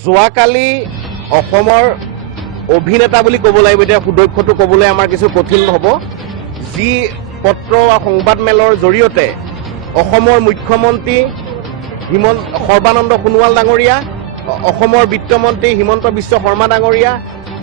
যোৱাকালি অসমৰ অভিনেতা বুলি ক'ব লাগিব, এতিয়া সুদক্ষটো ক'বলৈ আমাৰ কিছু কঠিন হ'ব। যি পত্ৰ বা সংবাদমেলৰ জৰিয়তে অসমৰ মুখ্যমন্ত্ৰী সৰ্বানন্দ সোণোৱাল ডাঙৰীয়া, অসমৰ বিত্তমন্ত্ৰী হিমন্ত বিশ্ব শৰ্মা ডাঙৰীয়া,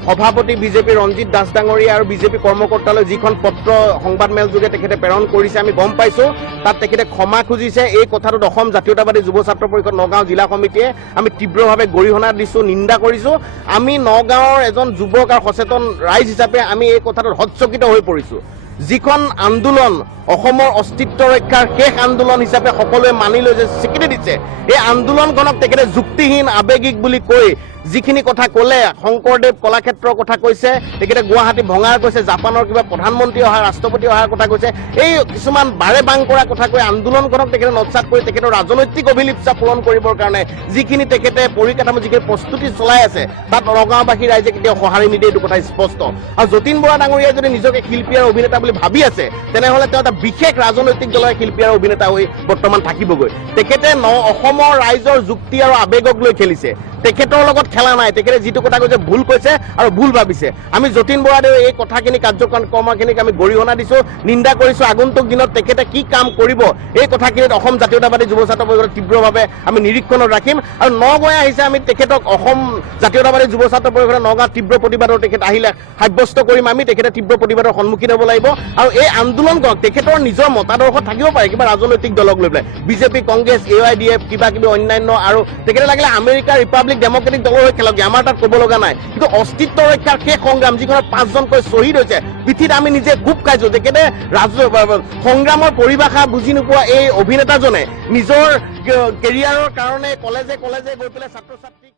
সভাপতি বিজেপি ৰঞ্জিত দাস ডাঙৰীয়া আৰু বিজেপি কৰ্মকৰ্তালৈ যিখন পত্ৰ সংবাদমেল যোগে তেখেতে প্ৰেৰণ কৰিছে আমি গম পাইছোঁ। তাত তেখেতে ক্ষমা খুজিছে। এই কথাটোত অসম জাতীয়তাবাদী যুৱ ছাত্ৰ পৰিষদ নগাঁও জিলা সমিতিয়ে আমি তীব্ৰভাৱে গৰিহণা দিছোঁ, নিন্দা কৰিছোঁ। আমি নগাঁৱৰ এজন যুৱক আৰু সচেতন ৰাইজ হিচাপে আমি এই কথাটোত হতচকিত হৈ পৰিছোঁ। যিখন আন্দোলন অসমৰ অস্তিত্ব ৰক্ষাৰ শেষ আন্দোলন হিচাপে সকলোৱে মানি লৈ যে স্বীকৃতি দিছে, এই আন্দোলনখনক তেখেতে যুক্তিহীন আৱেগিক বুলি কৈ যিখিনি কথা ক'লে, শংকৰদেৱ কলাক্ষেত্ৰৰ কথা কৈছে, তেখেতে গুৱাহাটী ভঙাৰ কৈছে, জাপানৰ কিবা প্ৰধানমন্ত্ৰী অহা ৰাষ্ট্ৰপতি অহাৰ কথা কৈছে, এই কিছুমান বাৰে বাং কৰা কথা কৈ আন্দোলনখনক তেখেতে নৎসাত কৰি তেখেতৰ ৰাজনৈতিক অভিলিপ্সা পূৰণ কৰিবৰ কাৰণে যিখিনি তেখেতে পৰিকাঠামো যিখিনি প্ৰস্তুতি চলাই আছে, তাত নগাঁওবাসী ৰাইজে কেতিয়াও সঁহাৰি নিদিয়ে, এইটো কথা স্পষ্ট। আৰু যতীন বৰা ডাঙৰীয়াই যদি নিজকে শিল্পী আৰু অভিনেতা বুলি ভাবি আছে, তেনেহ'লে তেওঁ এটা বিশেষ ৰাজনৈতিক দলৰ শিল্পী আৰু অভিনেতা হৈ বৰ্তমান থাকিবগৈ। তেখেতে অসমৰ ৰাইজৰ যুক্তি আৰু আৱেগক লৈ খেলিছে, তেখেতৰ লগত খেলা নাই। তেখেতে যিটো কথা কৈছে ভুল কৈছে আৰু ভুল ভাবিছে। আমি যতীন বৰাদেৱে এই কথাখিনি কাৰ্যক্ৰমখিনিক আমি গৰিহণা দিছোঁ, নিন্দা কৰিছোঁ। আগন্তুক দিনত তেখেতে কি কাম কৰিব এই কথাখিনিত অসম জাতীয়তাবাদী যুৱ ছাত্ৰ পৰিষদে তীব্ৰভাৱে আমি নিৰীক্ষণত ৰাখিম। আৰু নগৈ আহিছে, আমি তেখেতক অসম জাতীয়তাবাদী যুৱ ছাত্ৰ পৰিষদে নগাঁৱত তীব্ৰ প্ৰতিবাদৰ তেখেত আহিলে সাব্যস্ত কৰিম। আমি তেখেতে তীব্ৰ প্ৰতিবাদৰ সন্মুখীন হ'ব লাগিব। আৰু এই আন্দোলনক তেখেতৰ নিজৰ মতাদৰ্শ থাকিব পাৰে কিবা ৰাজনৈতিক দলক লৈ পেলাই, বিজেপি, কংগ্ৰেছ, AIDF কিবা কিবি অন্যান্য, আৰু তেখেতে লাগিলে আমেৰিকাৰ ৰিপাব্লিক ডেমক্ৰেটিক দলৰ হৈ খেলক, আমাৰ তাত ক'ব লগা নাই। কিন্তু অস্তিত্ব ৰক্ষাৰ শেষ সংগ্ৰাম যিখনত 5জনকৈ শ্বহীদ হৈছে, পিঠিত আমি নিজে কোব খাইছোঁ। তেখেতে সংগ্ৰামৰ পৰিভাষা বুজি নোপোৱা এই অভিনেতাজনে নিজৰ কেৰিয়াৰৰ কাৰণে কলেজে কলেজে গৈ পেলাই ছাত্ৰ ছাত্ৰীক